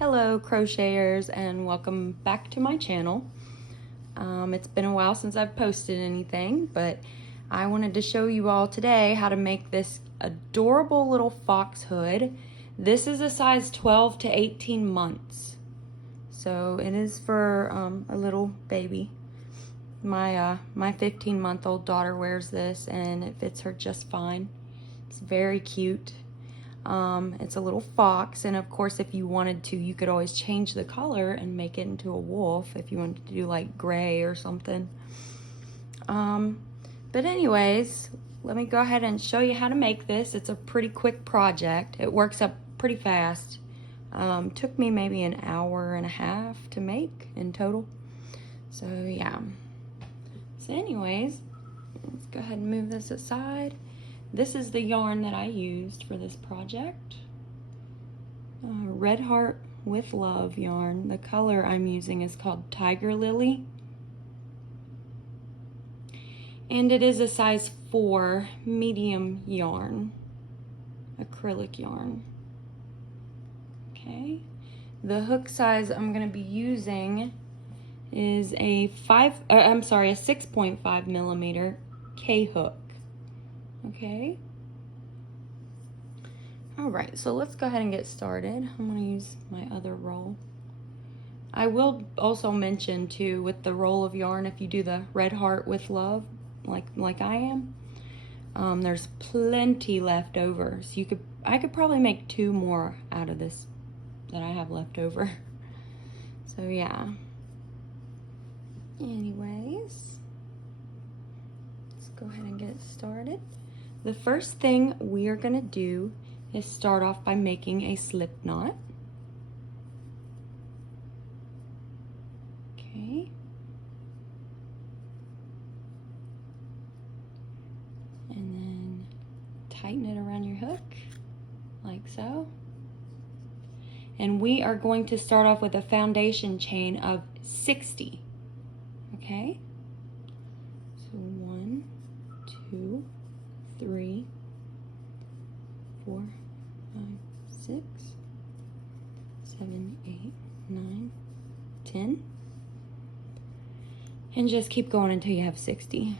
Hello crocheters, and welcome back to my channel. It's been a while since I've posted anything, but I wanted to show you all today how to make this adorable little fox hood. This is a size 12 to 18 months, so it is for a little baby. My 15-month-old daughter wears this and it fits her just fine. It's very cute. It's a little fox, and of course if you wanted to, you could always change the color and make it into a wolf if you wanted to do like gray or something. But anyways, let me go ahead and show you how to make this. It's a pretty quick project. It works up pretty fast. Took me maybe an hour and a half to make in total. So yeah. So anyways, let's go ahead and move this aside. This is the yarn that I used for this project. Red Heart with Love yarn. The color I'm using is called Tiger Lily. And it is a size 4 medium yarn, acrylic yarn. Okay. The hook size I'm going to be using is a 6.5 millimeter K hook. Okay. All right, so let's go ahead and get started. I'm going to use my other roll. I will also mention too, with the roll of yarn, if you do the Red Heart with Love, like I am, there's plenty left over. So I could probably make 2 more out of this that I have left over. So yeah. Anyways, let's go ahead and get started. The first thing we are going to do is start off by making a slip knot. Okay. And then tighten it around your hook, like so. And we are going to start off with a foundation chain of 60. Okay? So 1, 2, 3, 4, 5, 6, 7, 8, 9, 10. And just keep going until you have 60.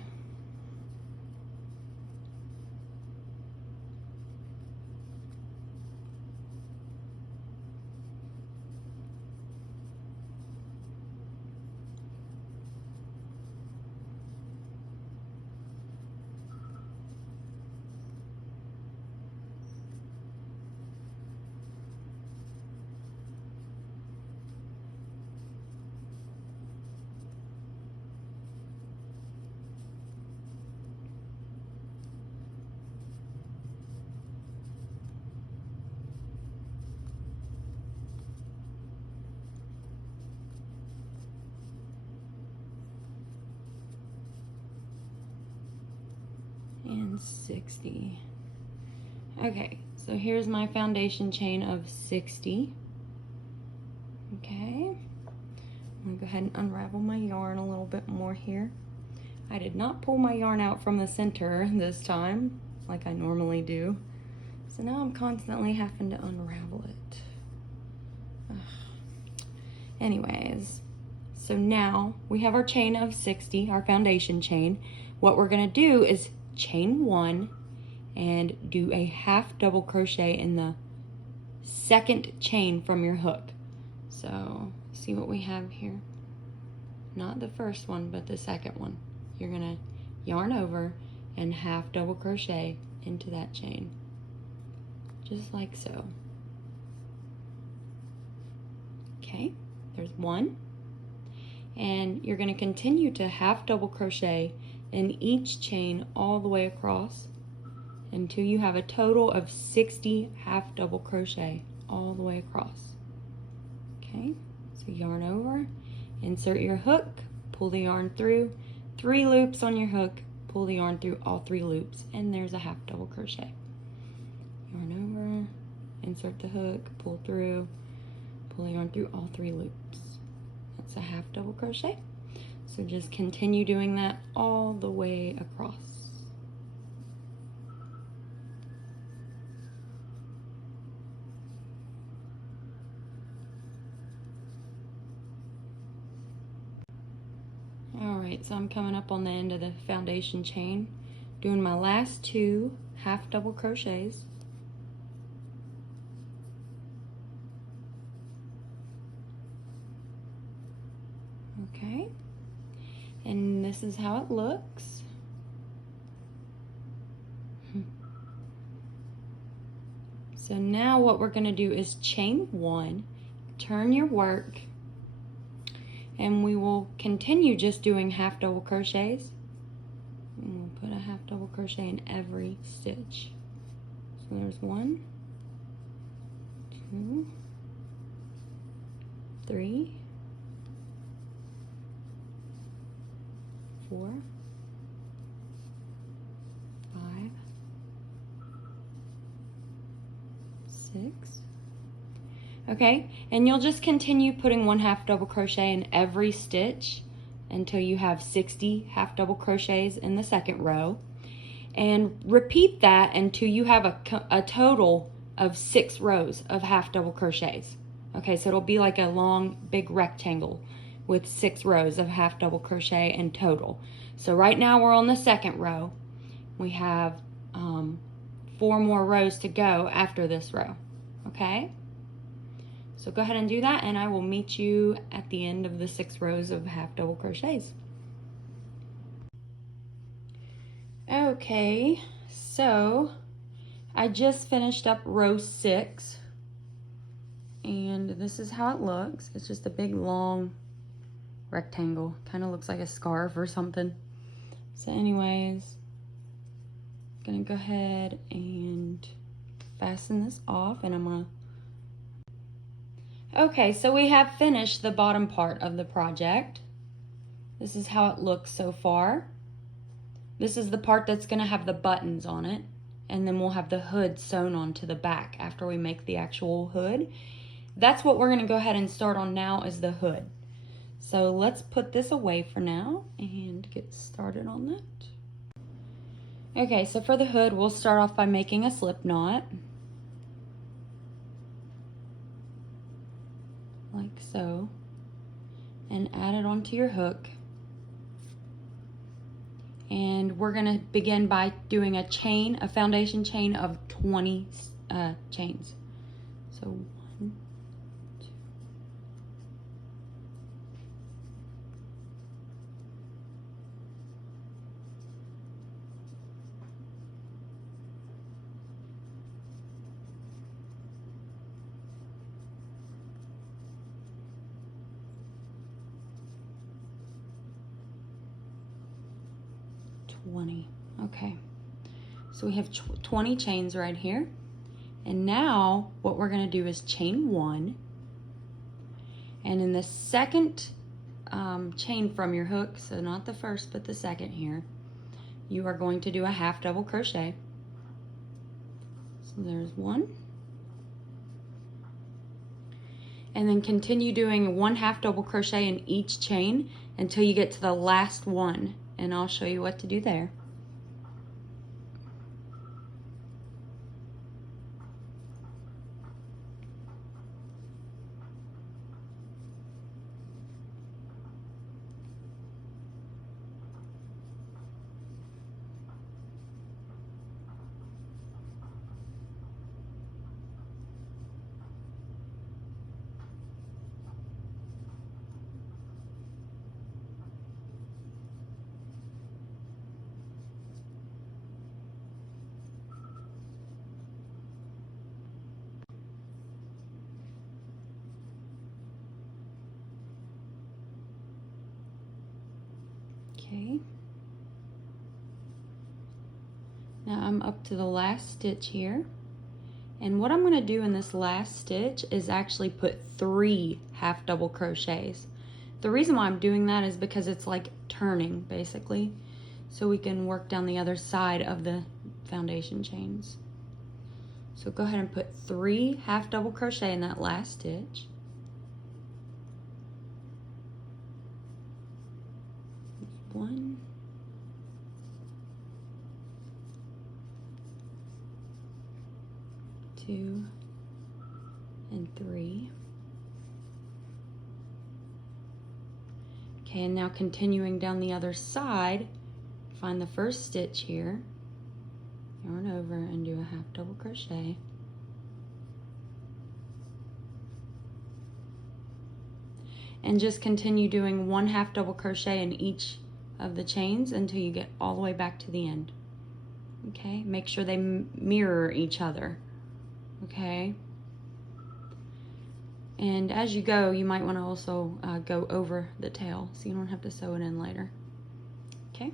And 60. Okay, so here's my foundation chain of 60. Okay, I'm gonna go ahead and unravel my yarn a little bit more here. I did not pull my yarn out from the center this time, like I normally do. So now I'm constantly having to unravel it. Ugh. Anyways, so now we have our chain of 60, our foundation chain. What we're gonna do is chain 1 and do a half double crochet in the second chain from your hook. So see what we have here? Not the first one, but the second one. You're gonna yarn over and half double crochet into that chain, just like so. Okay, there's 1, and you're gonna continue to half double crochet in each chain all the way across until you have a total of 60 half double crochet all the way across. Okay, so yarn over, insert your hook, pull the yarn through, 3 loops on your hook, pull the yarn through all 3 loops, and there's a half double crochet. Yarn over, insert the hook, pull through, pull the yarn through all 3 loops. That's a half double crochet. So just continue doing that all the way across. Alright, so I'm coming up on the end of the foundation chain, doing my last 2 half double crochets. Okay, and this is how it looks. So now what we're going to do is chain 1, turn your work, and we will continue just doing half double crochets. And we'll put a half double crochet in every stitch. So there's 1, 2, 3, 4, 5, 6. Okay, and you'll just continue putting 1 half double crochet in every stitch until you have 60 half double crochets in the second row, and repeat that until you have a total of 6 rows of half double crochets. Okay, so it'll be like a long big rectangle with 6 rows of half double crochet in total. So right now we're on the second row. We have 4 more rows to go after this row. Okay, so go ahead and do that, and I will meet you at the end of the 6 rows of half double crochets. Okay, so I just finished up row 6, and this is how it looks. It's just a big long rectangle, kind of looks like a scarf or something. So anyways, I'm gonna go ahead and fasten this off, and I'm gonna... Okay, so we have finished the bottom part of the project. This is how it looks so far. This is the part that's gonna have the buttons on it, and then we'll have the hood sewn onto the back after we make the actual hood. That's what we're gonna go ahead and start on now, is the hood. So let's put this away for now and get started on that. Okay, so for the hood, we'll start off by making a slip knot. Like so. And add it onto your hook. And we're gonna begin by doing a chain, a foundation chain of 20 chains. So 1, 2, 20. Okay, so we have 20 chains right here, and now what we're going to do is chain 1, and in the second chain from your hook, so not the first but the second here, you are going to do a half double crochet. So there's 1, and then continue doing 1 half double crochet in each chain until you get to the last one, and I'll show you what to do there. Okay, now I'm up to the last stitch here, and what I'm going to do in this last stitch is actually put 3 half double crochets. The reason why I'm doing that is because it's like turning basically, so we can work down the other side of the foundation chains. So go ahead and put 3 half double crochet in that last stitch. 1, 2, and 3. Okay, and now continuing down the other side, find the first stitch here, yarn over and do a half double crochet. And just continue doing 1 half double crochet in each of the chains until you get all the way back to the end. Okay, make sure they mirror each other. Okay, and as you go, you might want to also go over the tail so you don't have to sew it in later. Okay.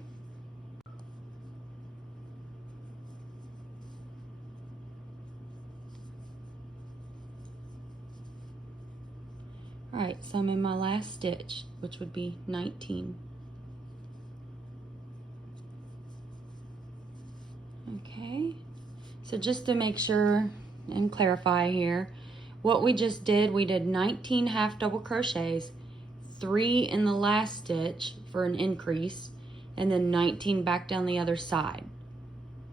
All right, so I'm in my last stitch, which would be 19. Okay, so just to make sure and clarify here, what we just did, we did 19 half double crochets, 3 in the last stitch for an increase, and then 19 back down the other side.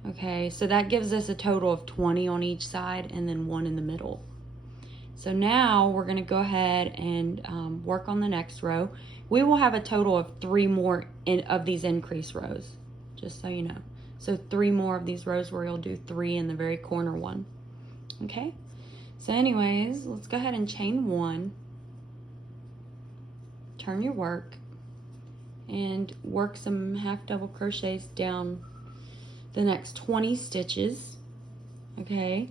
Okay, so that gives us a total of 20 on each side and then 1 in the middle. So now we're going to go ahead and work on the next row. We will have a total of 3 more of these increase rows, just so you know. So 3 more of these rows where you'll do 3 in the very corner one. Okay, so anyways, let's go ahead and chain 1, turn your work, and work some half double crochets down the next 20 stitches. Okay,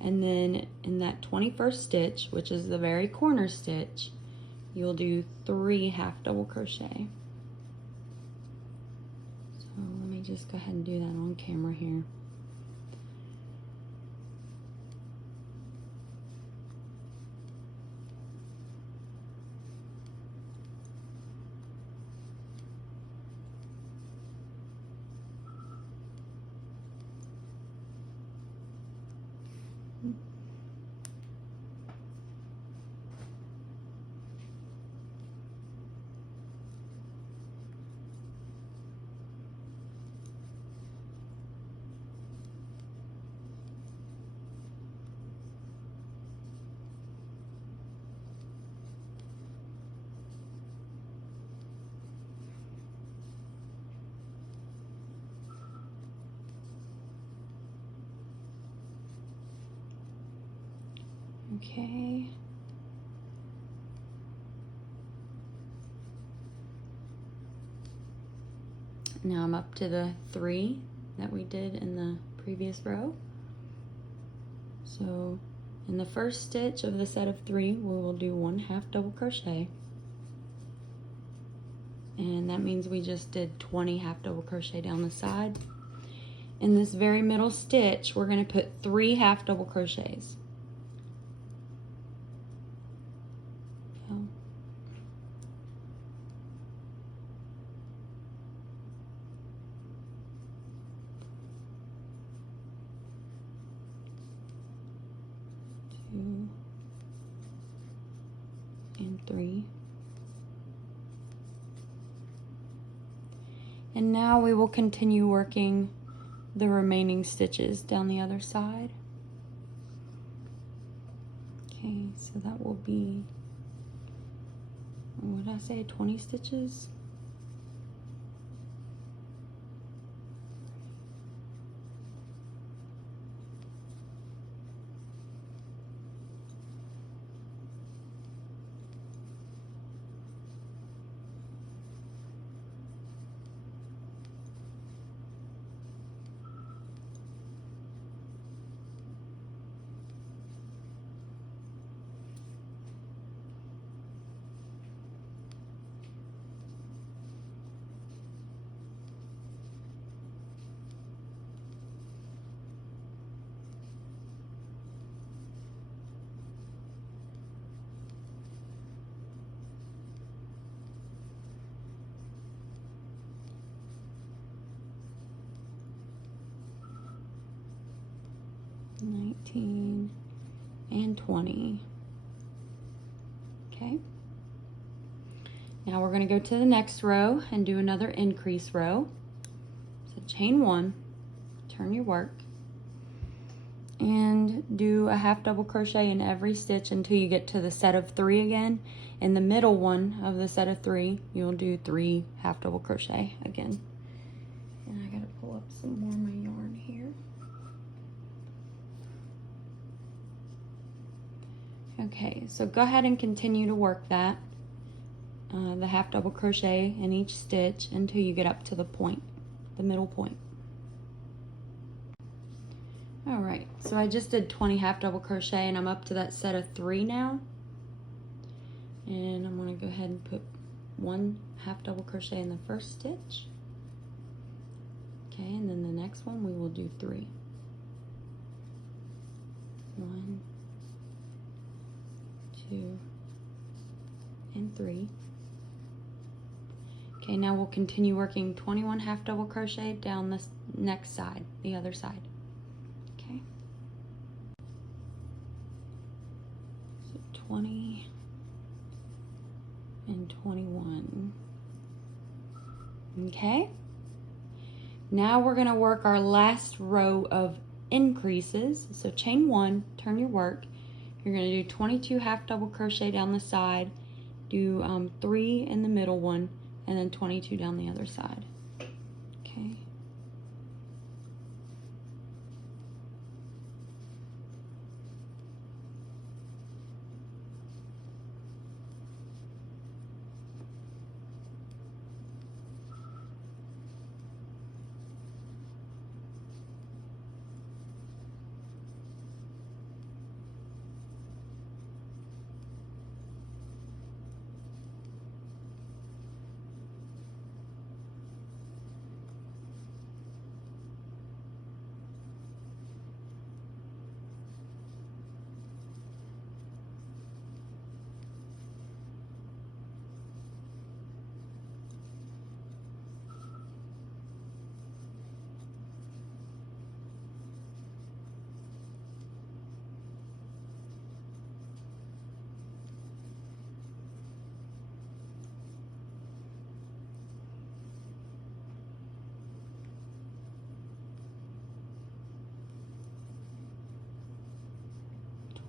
and then in that 21st stitch, which is the very corner stitch, you'll do 3 half double crochet. So let me just go ahead and do that on camera here. Okay. Now I'm up to the 3 that we did in the previous row. So in the first stitch of the set of 3, we will do 1 half double crochet. And that means we just did 20 half double crochet down the side. In this very middle stitch, we're going to put 3 half double crochets. Two and 3. And now we will continue working the remaining stitches down the other side. Okay, so that will be, what did I say, 20 stitches? $19 and $20. Okay. Now we're going to go to the next row and do another increase row. So chain 1, turn your work, and do a half double crochet in every stitch until you get to the set of 3 again. In the middle one of the set of 3, you'll do 3 half double crochet again. And I gotta pull up some more of my yarn here. Okay, so go ahead and continue to work that, the half double crochet in each stitch until you get up to the point, the middle point. All right, so I just did 20 half double crochet and I'm up to that set of 3 now. And I'm gonna go ahead and put 1 half double crochet in the first stitch. Okay, and then the next one we will do 3. 1, 2, and 3. Okay, now we'll continue working 21 half double crochet down this next side, the other side. Okay. So 20 and 21. Okay. Now we're gonna work our last row of increases. So chain 1, turn your work. You're gonna do 22 half double crochet down the side, do 3 in the middle one, and then 22 down the other side. Okay.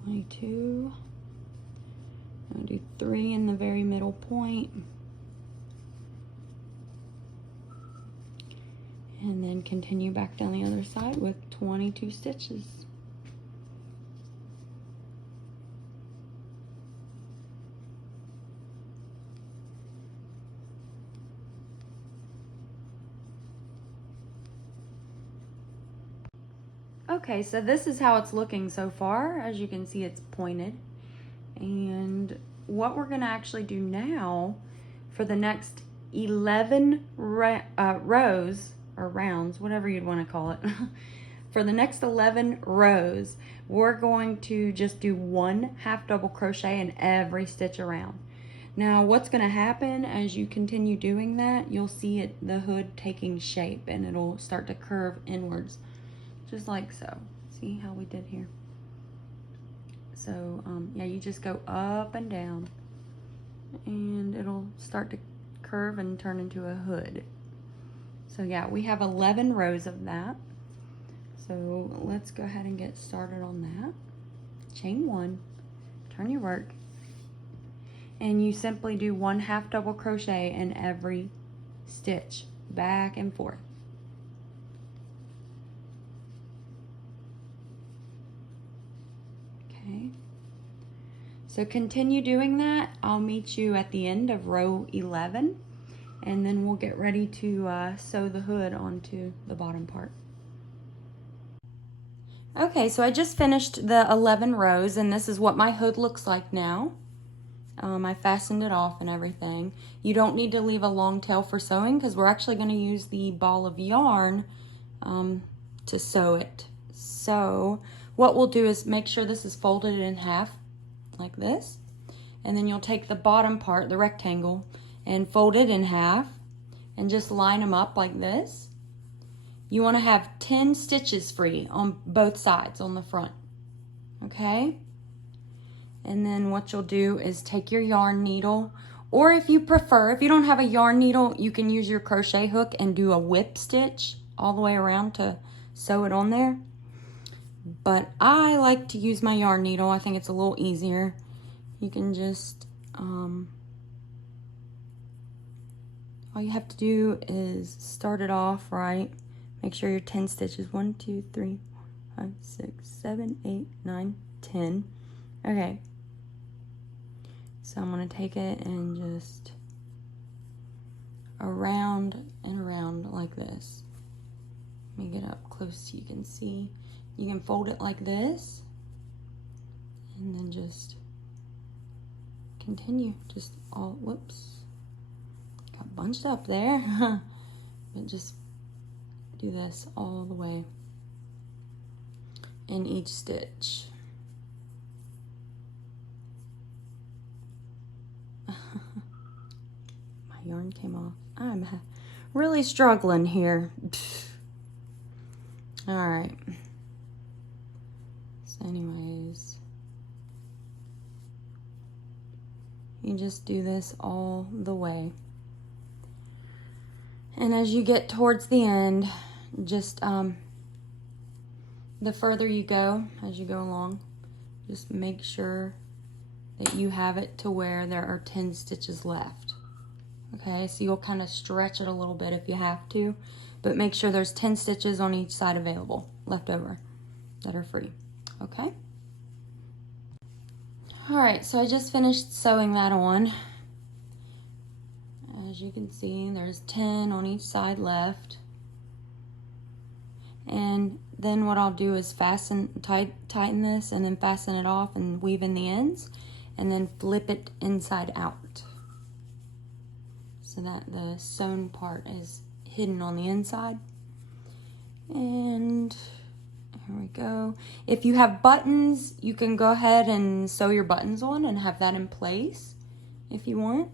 I'm gonna do 3 in the very middle point, and then continue back down the other side with 22 stitches. Okay, so this is how it's looking so far. As you can see, it's pointed. And what we're gonna actually do now for the next 11 rows, or rounds, whatever you'd wanna call it. For the next 11 rows, we're going to just do 1 half double crochet in every stitch around. Now what's gonna happen as you continue doing that, you'll see it, the hood taking shape, and it'll start to curve inwards. Just like so. See how we did here? So yeah, you just go up and down and it'll start to curve and turn into a hood. So yeah, we have 11 rows of that. So let's go ahead and get started on that. Chain 1, turn your work, and you simply do 1 half double crochet in every stitch, back and forth. Okay, so continue doing that. I'll meet you at the end of row 11, and then we'll get ready to sew the hood onto the bottom part. Okay, so I just finished the 11 rows, and this is what my hood looks like now. I fastened it off and everything. You don't need to leave a long tail for sewing because we're actually going to use the ball of yarn to sew it. So what we'll do is make sure this is folded in half like this, and then you'll take the bottom part, the rectangle, and fold it in half and just line them up like this. You want to have 10 stitches free on both sides on the front, okay? And then what you'll do is take your yarn needle, or if you prefer, if you don't have a yarn needle, you can use your crochet hook and do a whip stitch all the way around to sew it on there. but I like to use my yarn needle. I think it's a little easier. You can just, all you have to do is start it off right. Make sure you're 10 stitches. 1, 2, 3, 4, 5, 6, 7, 8, 9, 10. Okay. So I'm going to take it and just around and around like this. Let me get up close so you can see. You can fold it like this and then just continue. Just all, whoops, got bunched up there. But just do this all the way in each stitch. My yarn came off. I'm really struggling here. All right. So anyways, you just do this all the way. And as you get towards the end, just the further you go, as you go along, just make sure that you have it to where there are 10 stitches left. Okay, so you'll kind of stretch it a little bit if you have to, but make sure there's 10 stitches on each side available, left over, that are free. Okay? Alright, so I just finished sewing that on. As you can see, there's 10 on each side left. And then what I'll do is tighten this and then fasten it off and weave in the ends and then flip it inside out so that the sewn part is hidden on the inside. And here we go. If you have buttons, you can go ahead and sew your buttons on and have that in place if you want.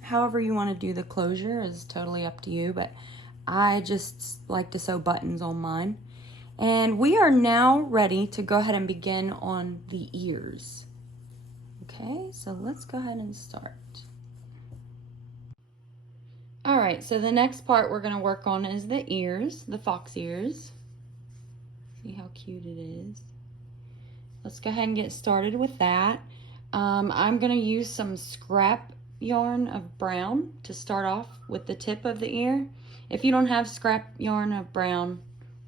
However you want to do the closure is totally up to you, but I just like to sew buttons on mine. And we are now ready to go ahead and begin on the ears. Okay, so let's go ahead and start. All right, so the next part we're going to work on is the ears, the fox ears. See how cute it is. Let's go ahead and get started with that. I'm going to use some scrap yarn of brown to start off with the tip of the ear. If you don't have scrap yarn of brown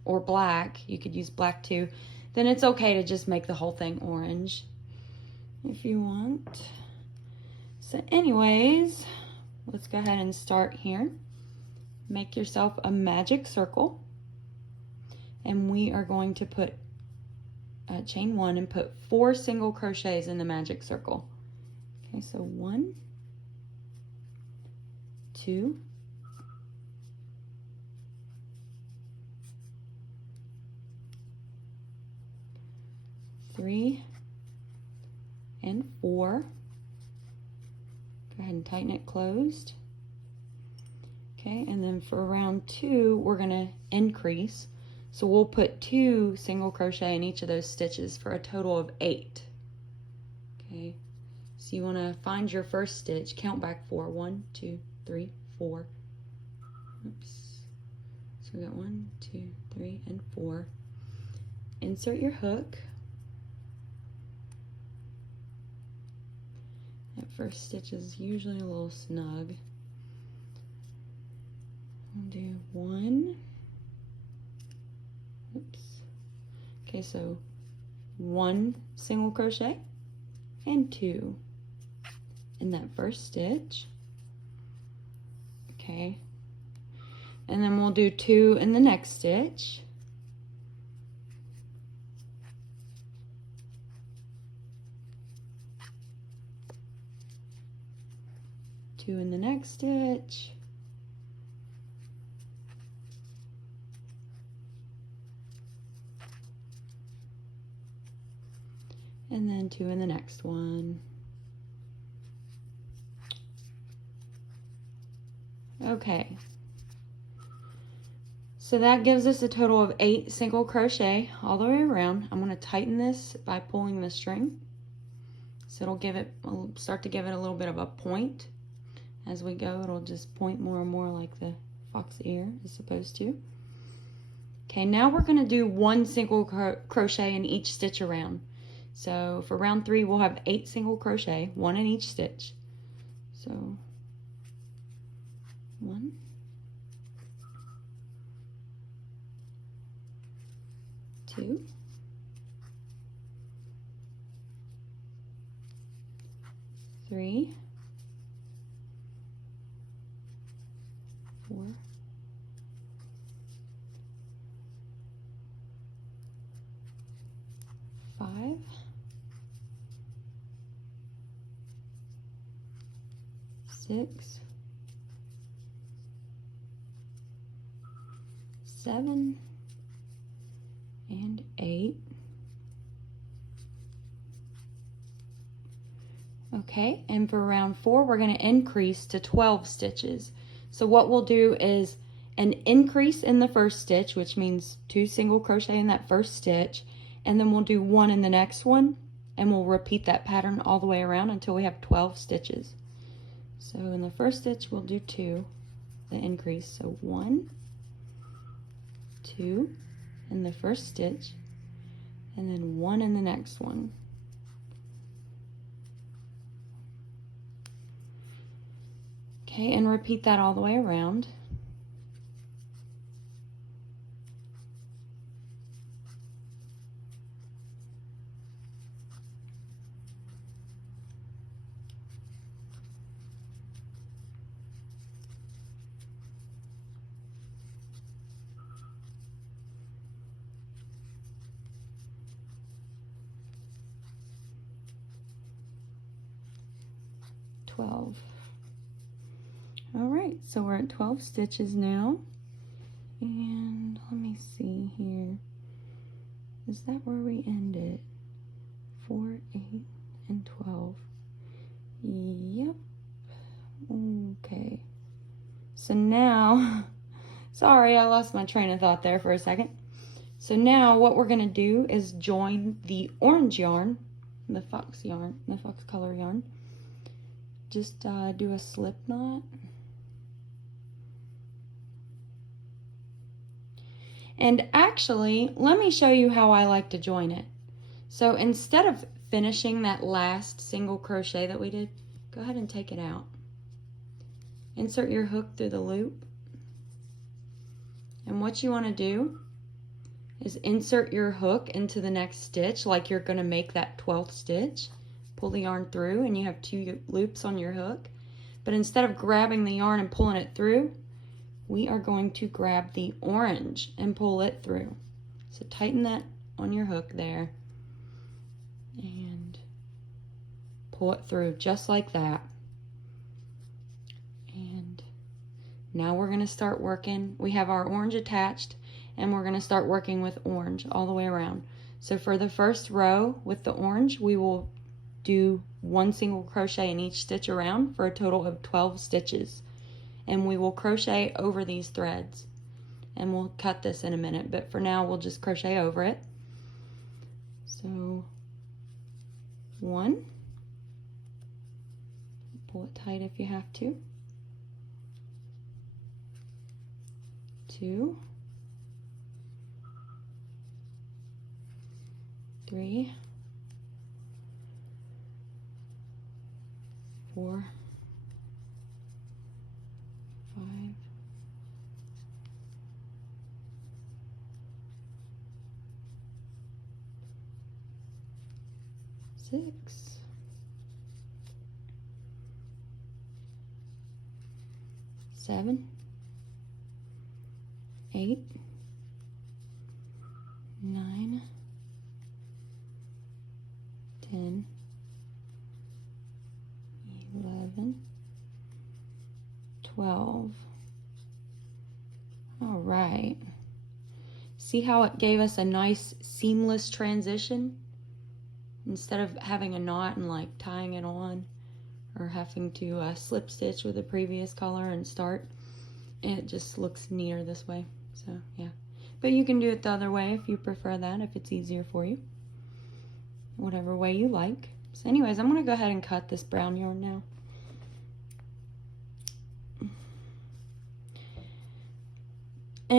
or black, you could use black too, then it's okay to just make the whole thing orange if you want. So anyways, let's go ahead and start here. Make yourself a magic circle, and we are going to put chain 1 and put 4 single crochets in the magic circle. Okay, so 1, 2, 3, and 4. Go ahead and tighten it closed. Okay, and then for round 2, we're going to increase. So we'll put 2 single crochet in each of those stitches for a total of 8. Okay, so you want to find your first stitch, count back 4. 1, 2, 3, 4. Oops. So we got 1, 2, 3, and 4. Insert your hook. That first stitch is usually a little snug. We'll do 1. Oops. Okay, so 1 single crochet and 2 in that first stitch. Okay, and then we'll do 2 in the next stitch. Two in the next stitch. And then 2 in the next one. Okay. So that gives us a total of 8 single crochet all the way around. I'm going to tighten this by pulling the string. So it'll start to give it a little bit of a point. As we go, it'll just point more and more like the fox ear is supposed to. Okay, now we're going to do 1 single crochet in each stitch around. So for round 3, we'll have 8 single crochet, 1 in each stitch. So 1, 2, 3, 4, 5, 6, 7, and 8. Okay, and for round 4, we're going to increase to 12 stitches. So what we'll do is an increase in the first stitch, which means 2 single crochet in that first stitch, and then we'll do 1 in the next one, and we'll repeat that pattern all the way around until we have 12 stitches. So in the first stitch, we'll do 2, the increase. So 1, 2 in the first stitch, and then 1 in the next one. Okay, and repeat that all the way around. All right, so we're at 12 stitches now, and let me see here. Is that where we ended? 4, 8, and 12. Yep. Okay. So now, sorry, I lost my train of thought there for a second. So now what we're gonna do is join the orange yarn, the fox color yarn. Just do a slip knot. And actually, let me show you how I like to join it. So instead of finishing that last single crochet that we did, go ahead and take it out. Insert your hook through the loop. And what you want to do is insert your hook into the next stitch like you're going to make that 12th stitch. Pull the yarn through and you have 2 loops on your hook. But instead of grabbing the yarn and pulling it through, we are going to grab the orange and pull it through. So tighten that on your hook there and pull it through just like that. And now we're going to start working. We have our orange attached and we're going to start working with orange all the way around. So for the first row with the orange, we will do 1 single crochet in each stitch around for a total of 12 stitches. And we will crochet over these threads, and we'll cut this in a minute, but for now we'll just crochet over it. So 1, pull it tight if you have to, 2, 3, 4, 5, 6, 7, 8, 9, 10, 11, 12. All right. See how it gave us a nice seamless transition? Instead of having a knot and like tying it on or having to slip stitch with the previous color and start, it just looks neater this way. So yeah, but you can do it the other way if you prefer that, if it's easier for you, whatever way you like. So anyways, I'm gonna go ahead and cut this brown yarn now.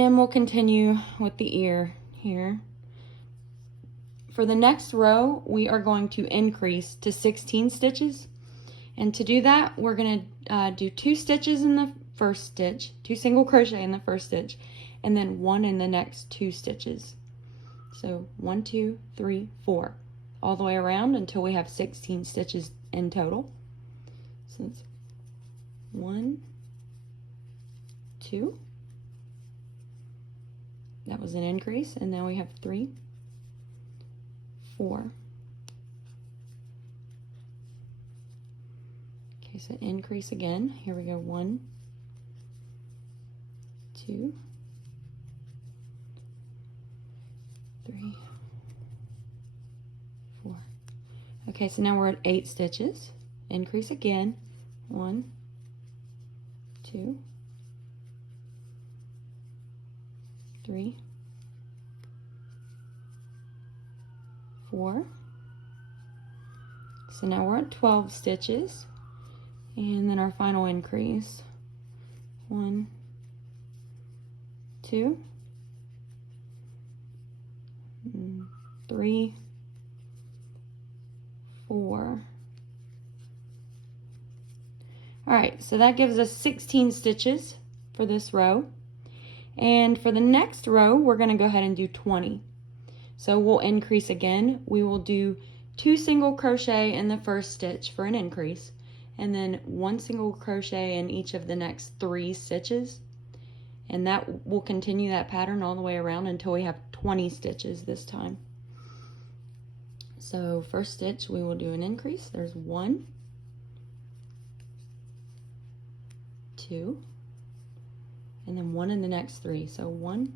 And we'll continue with the ear here. For the next row, we are going to increase to 16 stitches. And to do that, we're going to do 2 stitches in the first stitch, 2 single crochet in the first stitch, and then 1 in the next 2 stitches. So 1, 2, 3, 4, all the way around until we have 16 stitches in total. So it's 1, 2, that was an increase, and now we have 3, 4. Okay, so increase again. Here we go. 1, 2, 3, 4. Okay, so now we're at 8 stitches. Increase again. 1, 2, 3, 4. So now we're at 12 stitches. And then our final increase. 1, 2, 3, 4. Alright, so that gives us 16 stitches for this row. And for the next row, we're going to go ahead and do 20. So we'll increase again. We will do 2 single crochet in the first stitch for an increase, and then 1 single crochet in each of the next 3 stitches. And that will continue that pattern all the way around until we have 20 stitches this time. So first stitch, we will do an increase. There's 1, 2, and then 1 in the next 3. So 1,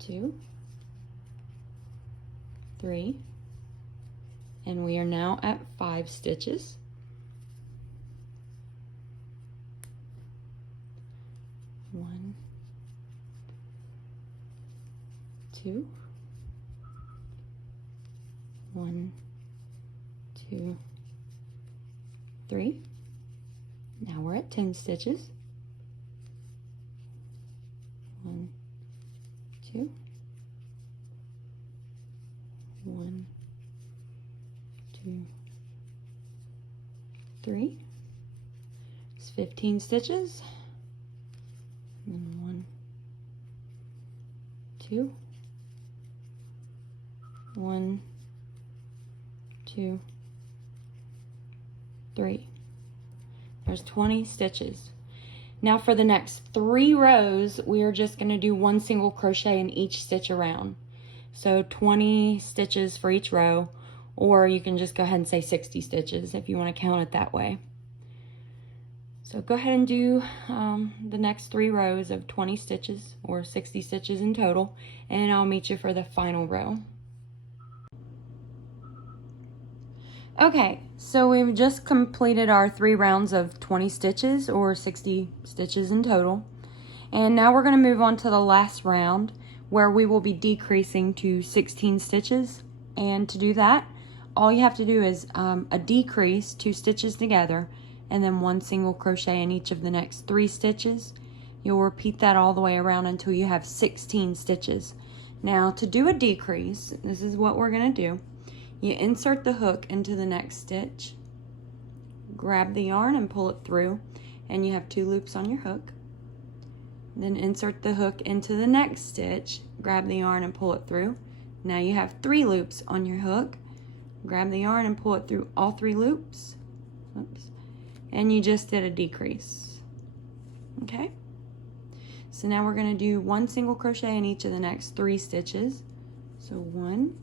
2, 3, and we are now at 5 stitches. 1, 2, 1, 2, 3. Now we're at 10 stitches. 1, 2, 1, 2, 3. It's 15 stitches. And then 1, 2, 1, 2, 3. There's 20 stitches. Now for the next 3 rows, we are just going to do 1 single crochet in each stitch around. So 20 stitches for each row, or you can just go ahead and say 60 stitches if you want to count it that way. So go ahead and do the next 3 rows of 20 stitches, or 60 stitches in total, and I'll meet you for the final row. Okay, so we've just completed our 3 rounds of 20 stitches, or 60 stitches in total. And now we're going to move on to the last round, where we will be decreasing to 16 stitches. And to do that, all you have to do is a decrease, 2 stitches together, and then 1 single crochet in each of the next 3 stitches. You'll repeat that all the way around until you have 16 stitches. Now to do a decrease, this is what we're going to do. You insert the hook into the next stitch, grab the yarn and pull it through, and you have 2 loops on your hook. Then insert the hook into the next stitch, grab the yarn and pull it through. Now you have 3 loops on your hook. Grab the yarn and pull it through all 3 loops. Oops. And you just did a decrease. Okay? So now we're going to do 1 single crochet in each of the next 3 stitches. So 1,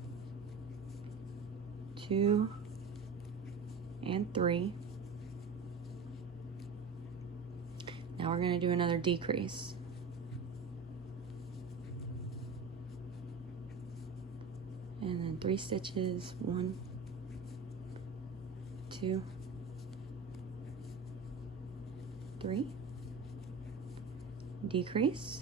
2, and 3. Now we're going to do another decrease. And then 3 stitches, 1, 2, 3. Decrease.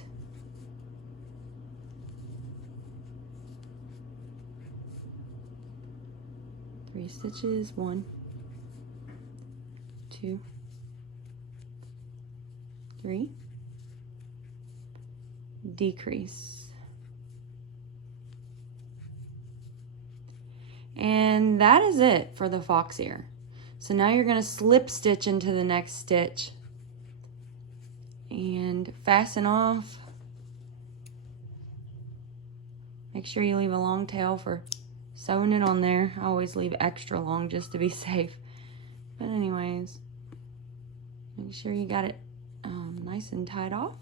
Three stitches, 1, 2, 3. decrease. And that is it for the fox ear. So now you're going to slip stitch into the next stitch and fasten off. Make sure you leave a long tail for sewing it on there. I always leave extra long just to be safe. But anyways, make sure you got it nice and tied off.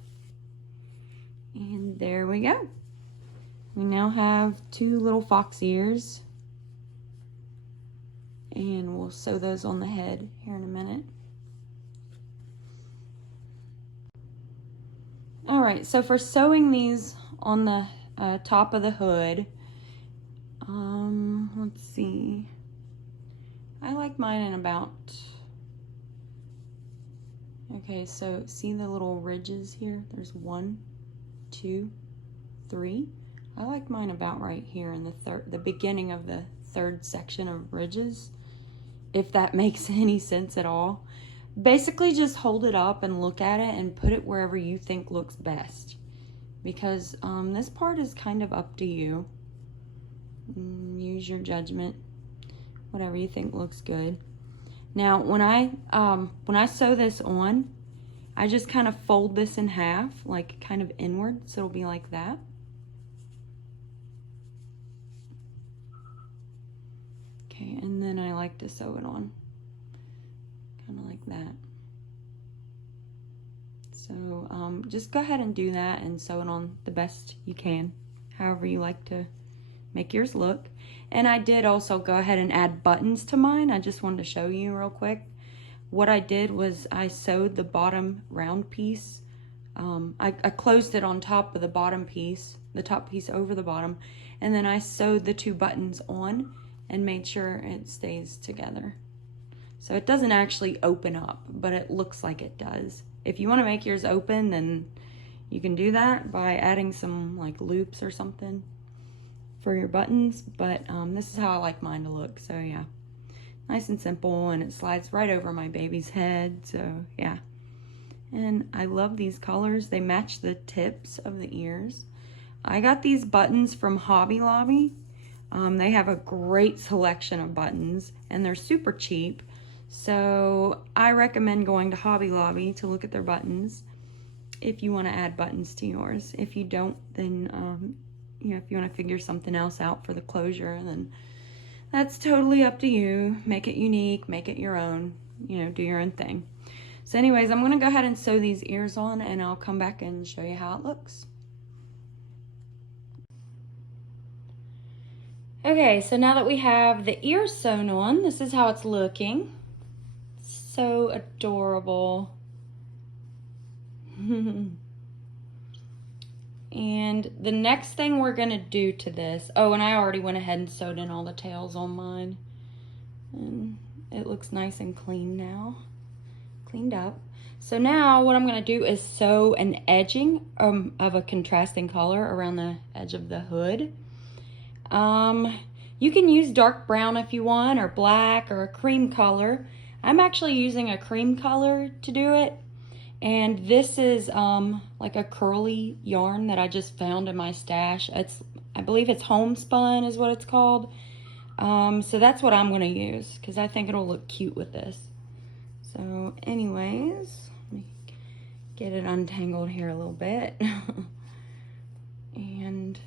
And there we go. We now have 2 little fox ears. And we'll sew those on the head here in a minute. All right, so for sewing these on the top of the hood, let's see. I like mine in about, okay, so see the little ridges here? There's 1, 2, 3. I like mine about right here in the beginning of the 3rd section of ridges, if that makes any sense at all. Basically just hold it up and look at it and put it wherever you think looks best, because this part is kind of up to you. Use your judgment, whatever you think looks good. Now when I sew this on, I just kind of fold this in half, like kind of inward, so it'll be like that. Okay, and then I like to sew it on, kind of like that. So just go ahead and do that and sew it on the best you can, however you like to make yours look. And I did also go ahead and add buttons to mine. I just wanted to show you real quick. What I did was I sewed the bottom round piece. I closed it on top of the bottom piece, the top piece over the bottom, and then I sewed the 2 buttons on and made sure it stays together. So it doesn't actually open up, but it looks like it does. If you want to make yours open, then you can do that by adding some like loops or something for your buttons, but this is how I like mine to look. So yeah, nice and simple, and it slides right over my baby's head. So yeah, and I love these colors. They match the tips of the ears. I got these buttons from Hobby Lobby. They have a great selection of buttons and they're super cheap. So I recommend going to Hobby Lobby to look at their buttons if you want to add buttons to yours. If you don't, then you know, if you want to figure something else out for the closure, then that's totally up to you. Make it unique, make it your own, you know, do your own thing. So anyways, I'm going to go ahead and sew these ears on, and I'll come back and show you how it looks. Okay, so now that we have the ears sewn on, this is how it's looking. So adorable. And the next thing we're gonna do to this, oh, and I already went ahead and sewed in all the tails on mine. And it looks nice and clean now, cleaned up. So now what I'm gonna do is sew an edging of a contrasting color around the edge of the hood. You can use dark brown if you want, or black, or a cream color. I'm actually using a cream color to do it. And this is like a curly yarn that I just found in my stash. I believe it's homespun is what it's called. So that's what I'm going to use because I think it'll look cute with this. So anyways, let me get it untangled here a little bit. And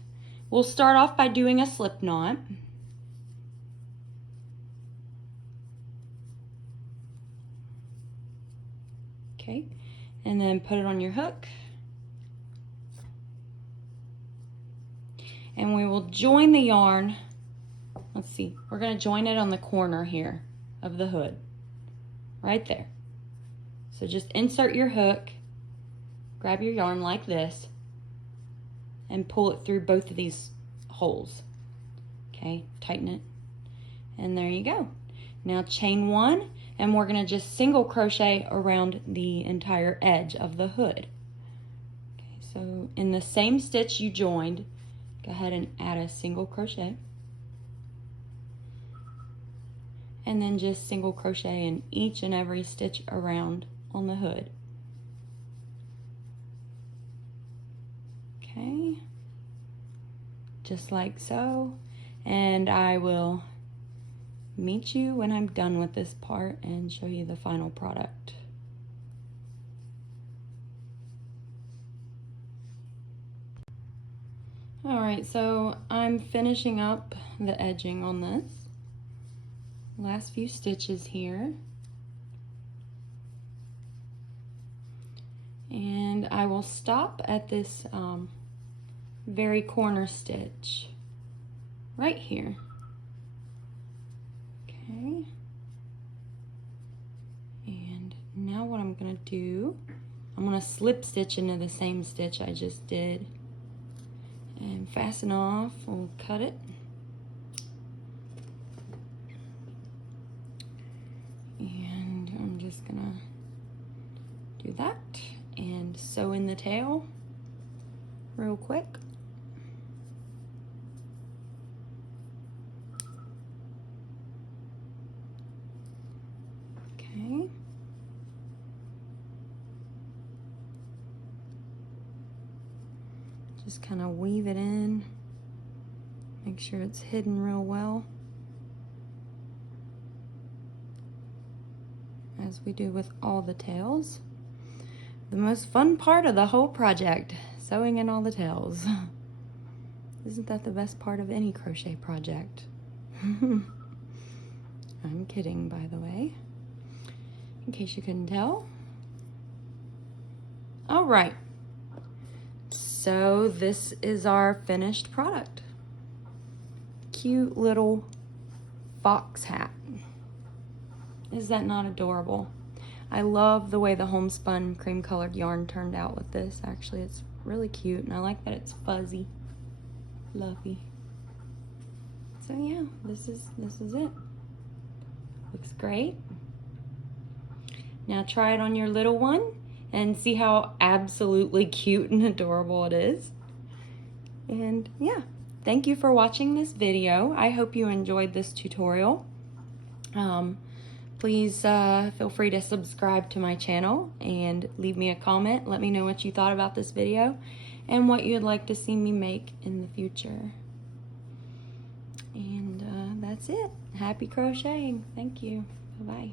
we'll start off by doing a slip knot. Okay, and then put it on your hook. And we will join the yarn. Let's see, we're going to join it on the corner here of the hood, right there. So just insert your hook, grab your yarn like this, and pull it through both of these holes. Okay, tighten it, and there you go. Now chain 1, and we're going to just single crochet around the entire edge of the hood. Okay, so in the same stitch you joined, go ahead and add a single crochet, and then just single crochet in each and every stitch around on the hood. Okay, just like so, and I will meet you when I'm done with this part and show you the final product. Alright, so I'm finishing up the edging on this. Last few stitches here. And I will stop at this very corner stitch right here. Okay. And now what I'm gonna do, I'm gonna slip stitch into the same stitch I just did and fasten off. We'll cut it. And I'm just gonna do that and sew in the tail real quick. Okay. Just kind of weave it in. Make sure it's hidden real well, as we do with all the tails. The most fun part of the whole project, sewing in all the tails. Isn't that the best part of any crochet project? I'm kidding, by the way, in case you couldn't tell. All right, so this is our finished product. Cute little fox hat. Is that not adorable? I love the way the homespun cream colored yarn turned out with this. Actually, it's really cute, and I like that it's fuzzy, fluffy. So yeah, this is it. Looks great. Now try it on your little one and see how absolutely cute and adorable it is. And yeah, thank you for watching this video. I hope you enjoyed this tutorial. Please feel free to subscribe to my channel and leave me a comment. Let me know what you thought about this video and what you'd like to see me make in the future. And that's it. Happy crocheting. Thank you. Bye-bye.